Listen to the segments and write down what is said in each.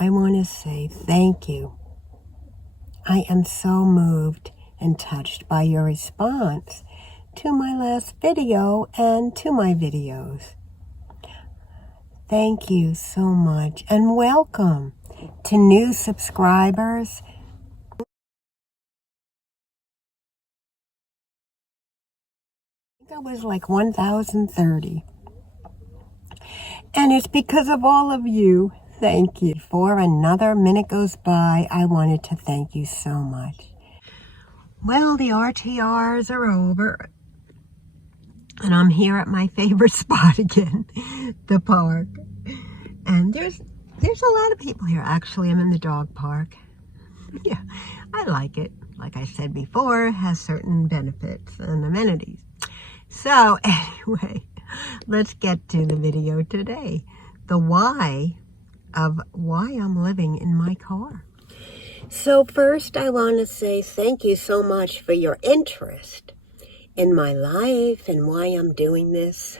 I want to say thank you. I am so moved and touched by your response to my last video and to my videos. Thank you so much and welcome to new subscribers. I think I was like 1,030. And it's because of all of you. Thank you. Before another minute goes by, I wanted to thank you so much. Well, the RTRs are over. And I'm here at my favorite spot again, the park. And there's a lot of people here. Actually, I'm in the dog park. Yeah, I like it. Like I said before, it has certain benefits and amenities. So anyway, let's get to the video today. The why of why I'm living in my car. So first I want to say thank you so much for your interest in my life and why I'm doing this.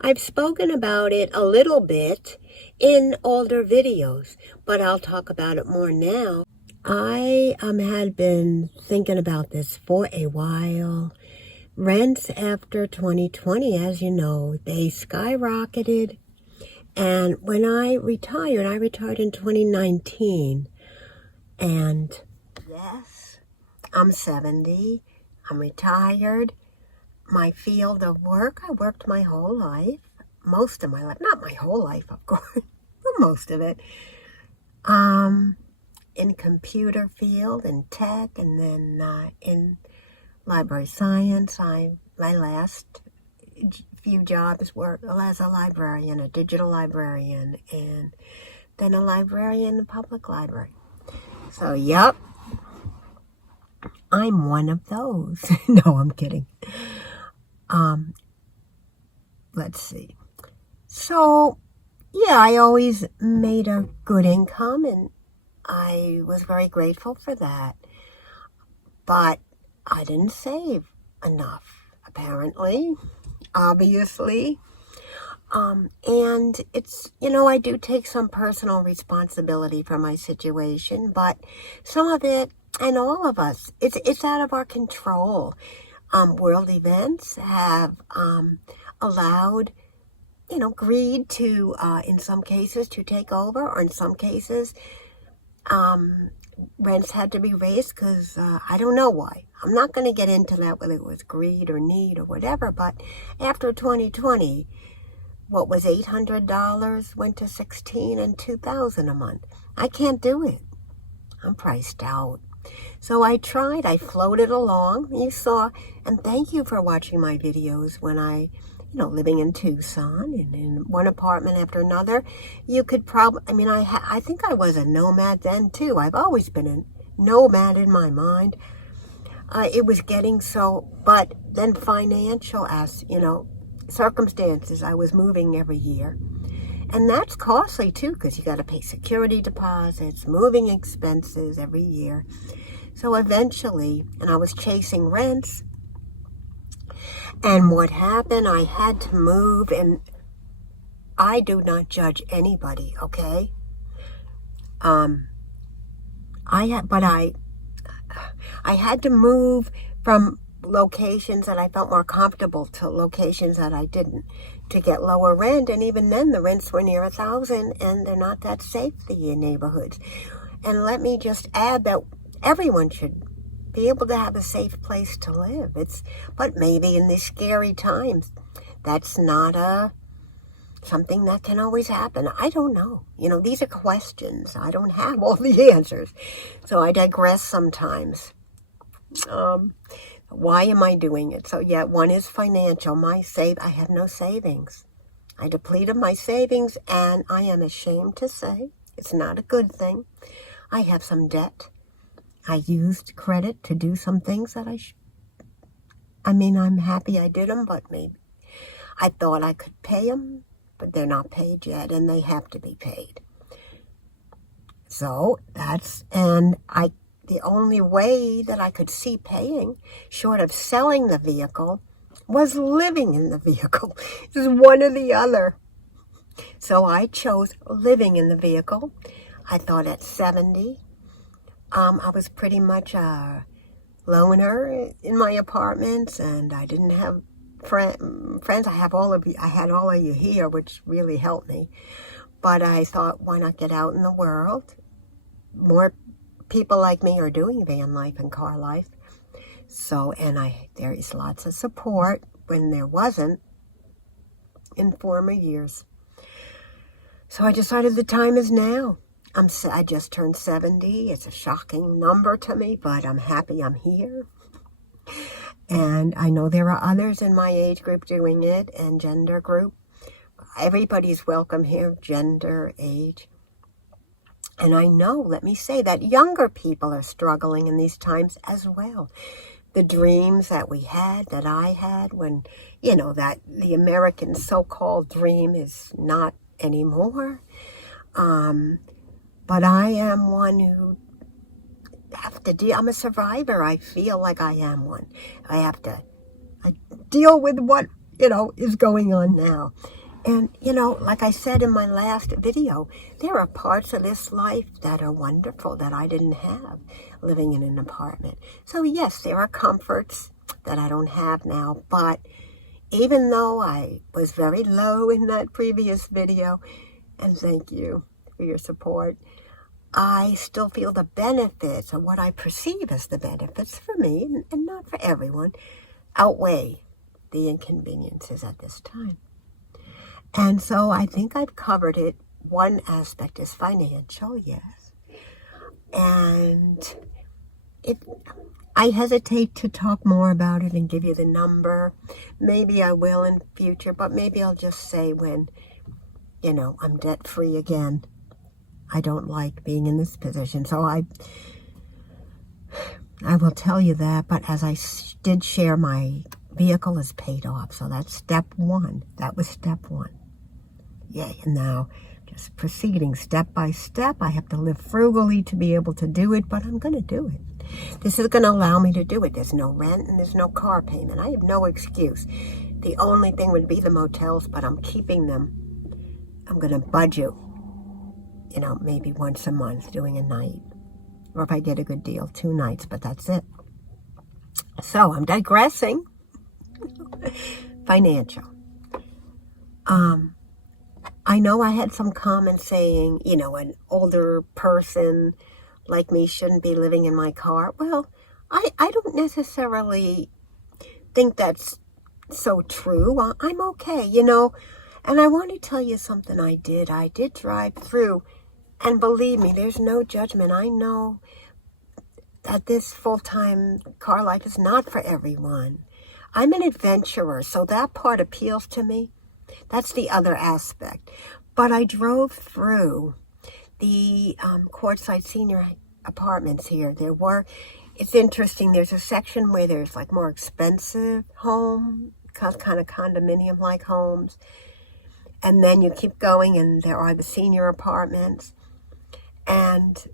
I've spoken about it a little bit in older videos, but I'll talk about it more now. I had been thinking about this for a while. Rents after 2020, as you know, they skyrocketed. And when I retired in 2019. And yes, I'm 70. I'm retired. My field of work, I worked my whole life, most of my life, not my whole life, of course, but most of it, in computer field, in tech, and then in library science. My last few jobs were as a librarian, a digital librarian, and then a librarian in the public library. So, yep, I'm one of those. No, I'm kidding. Let's see. So, yeah, I always made a good income, and I was very grateful for that. But I didn't save enough, apparently, obviously. And it's, I do take some personal responsibility for my situation, but some of it, and all of us, it's out of our control. World events have allowed, greed to, in some cases, to take over, or in some cases, rents had to be raised because I don't know why. I'm not going to get into that, whether it was greed or need or whatever, but after 2020, what was $800 went to $16,000 and $2,000 a month. I can't do it. I'm priced out. So I tried. I floated along. You saw, and thank you for watching my videos when I, living in Tucson and in one apartment after another. You could probably, I think I was a nomad then too. I've always been a nomad in my mind. It was getting so, but then financial circumstances, I was moving every year. And that's costly too, because you got to pay security deposits, moving expenses every year. So eventually, and I was chasing rents. And what happened, I had to move, and I do not judge anybody, okay? I had to move from locations that I felt more comfortable to locations that I didn't, to get lower rent. And even then, the rents were near $1,000, and they're not that safe, the neighborhoods. And let me just add that everyone should be able to have a safe place to live. But maybe in these scary times, that's not something that can always happen. I don't know. These are questions. I don't have all the answers. So I digress sometimes. Why am I doing it? So yeah, one is financial. I have no savings. I depleted my savings, and I am ashamed to say it's not a good thing. I have some debt. I used credit to do some things that I'm happy I did them, but maybe I thought I could pay them, but they're not paid yet, and they have to be paid. So the only way that I could see paying, short of selling the vehicle, was living in the vehicle. It was one or the other. So I chose living in the vehicle. I thought at 70, I was pretty much a loner in my apartments, and I didn't have friends. I had all of you here, which really helped me. But I thought, why not get out in the world? More people like me are doing van life and car life. So, and there is lots of support when there wasn't in former years. So I decided the time is now. I just turned 70. It's a shocking number to me, but I'm happy I'm here. And I know there are others in my age group doing it, and gender group. Everybody's welcome here, gender, age. And I know, let me say, that younger people are struggling in these times as well. The dreams that we had, that I had when, that the American so-called dream is not anymore. But I am one who have to deal. I'm a survivor. I feel like I am one. I deal with what, is going on now. And, like I said in my last video, there are parts of this life that are wonderful that I didn't have living in an apartment. So yes, there are comforts that I don't have now. But even though I was very low in that previous video, and thank you for your support, I still feel the benefits, or what I perceive as the benefits for me, and not for everyone, outweigh the inconveniences at this time. And so I think I've covered it. One aspect is financial, yes. And I hesitate to talk more about it and give you the number. Maybe I will in future, but maybe I'll just say when, I'm debt-free again. I don't like being in this position. So I will tell you that, but as I did share, my vehicle is paid off. So that's step one. That was step one. Yay. And now just proceeding step by step. I have to live frugally to be able to do it, but I'm going to do it. This is going to allow me to do it. There's no rent and there's no car payment. I have no excuse. The only thing would be the motels, but I'm keeping them. I'm going to budget, maybe once a month doing a night. Or if I get a good deal, 2 nights, but that's it. So I'm digressing. Financial. I know I had some comments saying, an older person like me shouldn't be living in my car. Well, I don't necessarily think that's so true. I'm okay, And I want to tell you something I did. I did drive through, and believe me, there's no judgment. I know that this full-time car life is not for everyone. I'm an adventurer, so that part appeals to me. That's the other aspect. But I drove through the Quartzsite Senior Apartments here. It's interesting, there's a section where there's like more expensive home, kind of condominium-like homes. And then you keep going and there are the senior apartments. And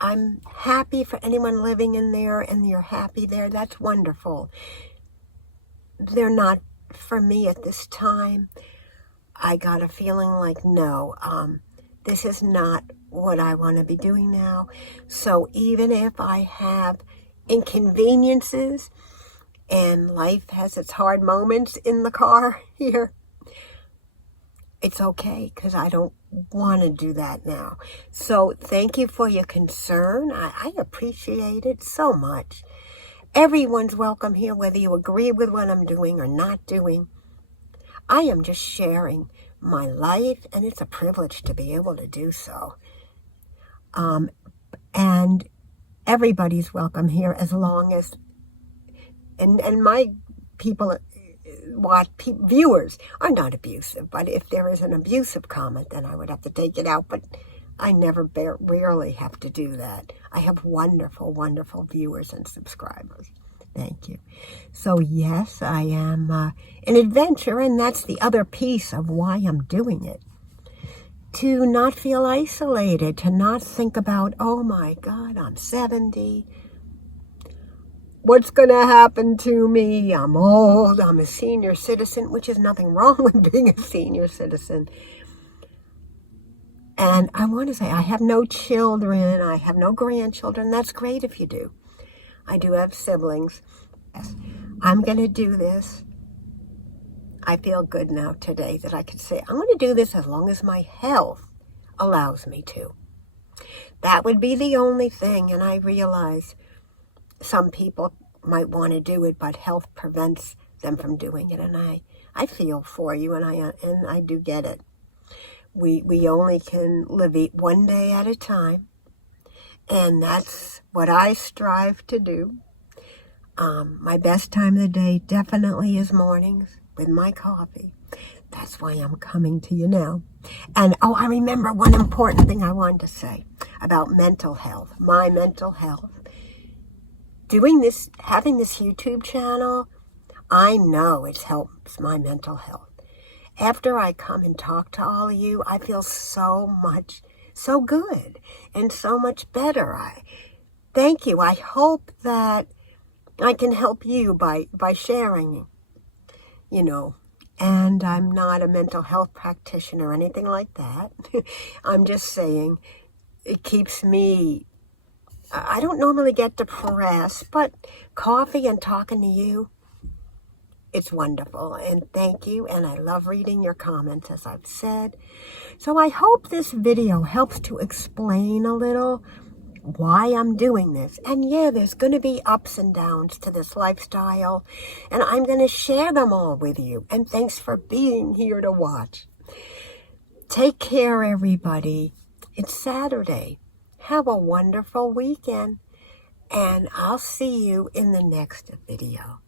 I'm happy for anyone living in there and you're happy there. That's wonderful. They're not for me at this time. I got a feeling like, no, this is not what I want to be doing now. So even if I have inconveniences and life has its hard moments in the car here, it's okay because I don't want to do that now. So thank you for your concern. I appreciate it so much. Everyone's welcome here, whether you agree with what I'm doing or not doing. I am just sharing my life, and it's a privilege to be able to do so. And everybody's welcome here as long as, and my people, viewers are not abusive, but if there is an abusive comment, then I would have to take it out, but I rarely have to do that. I have wonderful, wonderful viewers and subscribers. Thank you. So yes, I am an adventurer, and that's the other piece of why I'm doing it. To not feel isolated, to not think about, oh my God, I'm 70. What's going to happen to me? I'm old. I'm a senior citizen, which is nothing wrong with being a senior citizen. And I want to say, I have no children. I have no grandchildren. That's great if you do. I do have siblings. Yes. I'm going to do this. I feel good now today that I can say, I'm going to do this as long as my health allows me to. That would be the only thing. And I realize some people might want to do it, but health prevents them from doing it. And I feel for you, and I do get it. We only can live one day at a time, and that's what I strive to do. My best time of the day definitely is mornings with my coffee. That's why I'm coming to you now. And I remember one important thing I wanted to say about mental health, my mental health. Doing this, having this YouTube channel, I know it helps my mental health. After I come and talk to all of you, I feel so good, and so much better. Thank you. I hope that I can help you by sharing, and I'm not a mental health practitioner or anything like that. I'm just saying it keeps me, I don't normally get depressed, but coffee and talking to you, it's wonderful. And thank you. And I love reading your comments, as I've said. So I hope this video helps to explain a little why I'm doing this. And yeah, there's going to be ups and downs to this lifestyle, and I'm going to share them all with you. And thanks for being here to watch. Take care, everybody. It's Saturday. Have a wonderful weekend, and I'll see you in the next video.